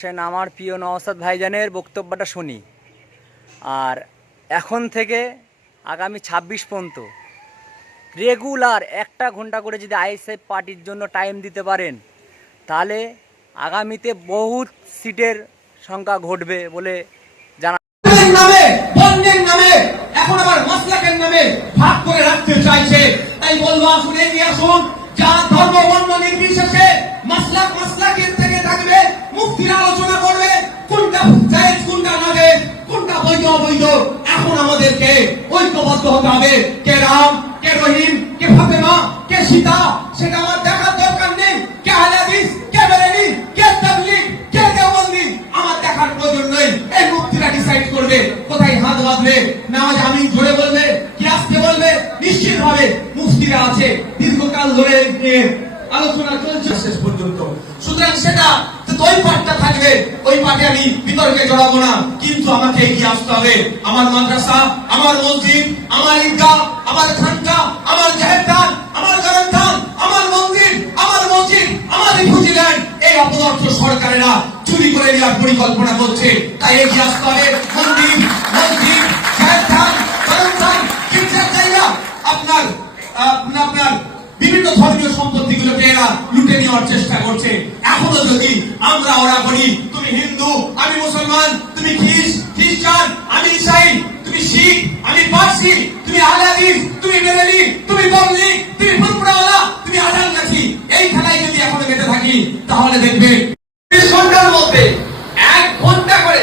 সেন আমার প্রিয় নওসাদ ভাইজানের বক্তব্যটা শুনি। আর এখন থেকে আগামী ছাব্বিশ পর্যন্ত রেগুলার একটা ঘণ্টা করে যদি আইএসএফ পার্টির জন্য টাইম দিতে পারেন, তাহলে আগামীতে বহুত সিটের সংখ্যা ঘটবে বলে জানা নামে এখন আবার মাসলাকের নামে ভাগ করে রাখতে চাইছে। তাই বলব, আসুন যা ধর্ম, বর্ণ নির্বিশেষে মাসলাক মাসলাকের থেকে থাকবে মুক্তির কোনটা বৈধ অবৈধ। এখন আমাদেরকে ঐক্যবদ্ধ হতে হবে। কে রাম, কে রহিম, কে ফাতেমা, কে সীতা, সেটা আমার দেখার দরকার নেই। কে হাদিস, কে বেরেলি, কে তাবলিগ, কে দেওবন্দি, আমার দেখার প্রয়োজন নেই। এই মুক্তিরা ডিসাইড করবে। কোথায় হাত বাঁধবে? নামাজ আমি জোরে বলবে, কি আসতে বলবে? নিশ্চিত ভাবে মুফতিরা আছে। দীর্ঘকাল ধরে আলোচনা চলছে। শেষ পর্যন্ত। সুতরাং সেটা ওই পাঠটা থাকবে, ওই পাঠে আমি বিতর্কে জড়াবো না। কিন্তু আমাকে এগিয়ে আসতে হবে। আমার মাদ্রাসা, আমার মসজিদ, আমার ঈদগাহ, আমার খানকা, আমার জাহেদান আমার গরমখান আমার মন্দির, আমার মসজিদ, আমার রিফিউজিল্যান্ড এই অপদার্থ সরকারেরা চুরি করে নেওয়ার পরিকল্পনা করছে। তাই এগিয়ে আসতে হবে। মন্দির নেওয়ার চেষ্টা করছে। এখনও যদি আমরা ওরা বলি, তুমি হিন্দু, আমি মুসলমান, তুমি খ্রিস, খ্রিস্টান, আমি ইসাই তুমি শিখ, আমি পার্সি, তুমি আলাদিস তুমি মেরেলি তুমি বল্লি তুমি ফুরফুরাওয়ালা তুমি আজান গাছি এই খেলায় যদি এখনও বেঁচে থাকি, তাহলে দেখবে ঘণ্টার মধ্যে এক ঘণ্টা করে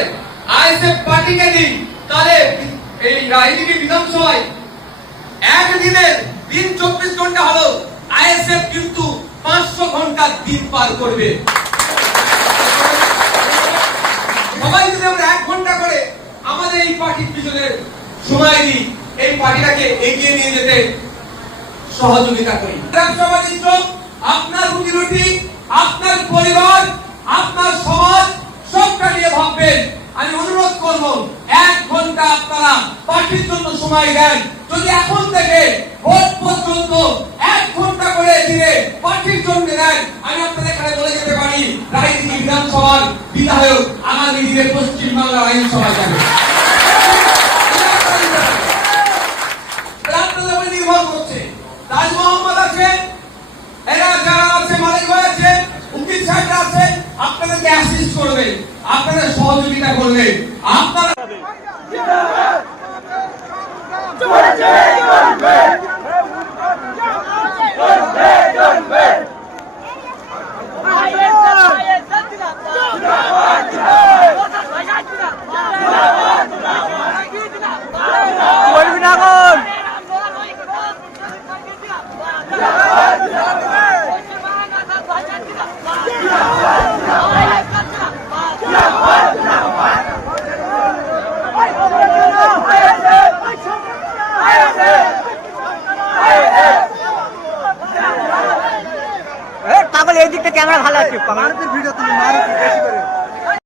আইএসএফ পার্টিকে দিই তাহলে এই রাজনীতি বিধানসভায় একদিনের দিন চব্বিশ ঘণ্টা হলো আইএসএফ কিন্তু পাঁচশো ঘণ্টা দিন পার করবে। সবাই যদি আমরা এক ঘণ্টা করে আমাদের এই পার্টির পিছনে সময় দিই, এই পার্টিটাকে এগিয়ে নিয়ে যেতে সহযোগিতা করি। চোখ আপনার রুটি রুটি আপনার পরিবার, আপনার সমাজ, সবটা নিয়ে ভাববেন। আমি অনুরোধ করব, এক ঘণ্টা আপনারা পার্টির জন্য সময় দেন। যদি এখন থেকে ভোট পর্যন্ত এক ঘণ্টা করে দিনে পার্টির জন্য দেন আমি আপনাদের বলে যেতে পারি। রাজনীতি বিধানসভার বিধায়ক আগামী দিনে পশ্চিমবাংলার আইনসভা যাবে। আছে, এরা যারা আছে আছে, উকিল সাহেবরা আছে করবে, আপনাদের সহযোগিতা করবে। আপনারা পাগল এই দিকটা ক্যামেরা ভালো আছে। পাগল ভিডিও তুমি মারুতি বেশি করে।